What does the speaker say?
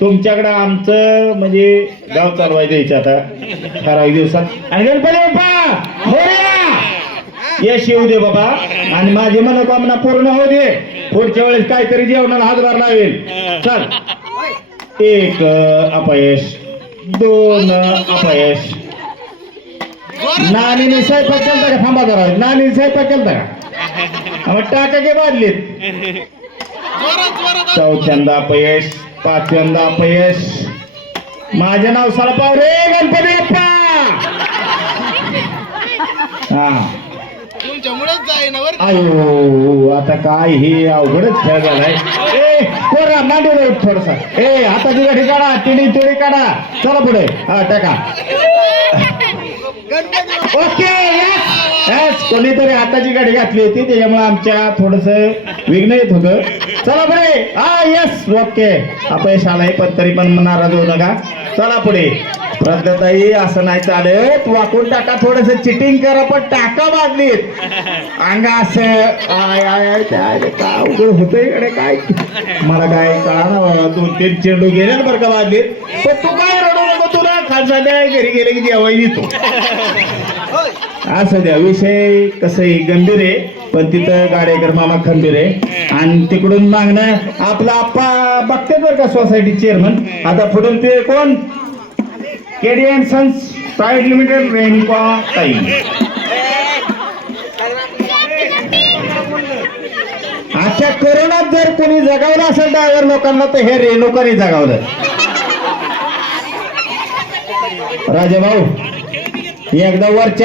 तुमच्याकडं आमचं म्हणजे गाव चालवाय द्यायचं आता. ठराविक दिवसात. आणि गणपती बाप्पा यश येऊ दे बाबा. आणि माझी मनोकामना पूर्ण होऊ दे. पुढच्या वेळेस काहीतरी जेवणाला हातभार लावेल. चल. एक अपयश दोन अपयश. नानीने स्वयंपाक केलता का? थांबा जरा. नानीने स्वयंपाक केलता का? मग टाका के बादलीत. चौथ्यांदा अपयश. पाचव्यांदा अपयश माझे नाव सळपाव रे गणपती बाप्पा! हा. तुमच्यामुळेच जाईन वर आयो आता काय हे अवघडच खेळ झालाय. ए कोरा मांडी रे थोडसा. ए हाताची गाठी काढा तिडी तिडी काढा. चला पुढे. हा टाका. ओके यस कोणीतरी हाताची गाडी घातली होती त्याच्यामुळे आमच्या थोडस विघ्न येत होतं. चला पुढे. हा यस ओके अपयश आलाय पण तरी पण नाराज होऊ नका. चला पुढे. श्रद्धाताई असं नाही चालत. वाकून टाका थोडस. चिटिंग करा पण टाका बांधलीत अंग असं. आय आय आय काय उघड काय होतंय इकडे काय? मला काय कळा ना दोन तीन चेंडू गेले ना बरं का बांधलीत पण तू काय रडू नको तुला घरी गेले की जेवाय येतो असं द्या. विषय कसं आहे गंभीर आहे पण तिथं गाडेकर मामा खंबीर आहे. आणि तिकडून मागणं आपला आप्पा बघते बरं का सोसायटी चेअरमन आता पुढून ते कोण? KDN sons private limited Renuka tai. आजच्या कोरोनात जर कोणी जगावलं असेल ड्रायव्हर लोकांना तर हे रेणुकाने जगावलं. राजा भाऊ एकदा वरच्या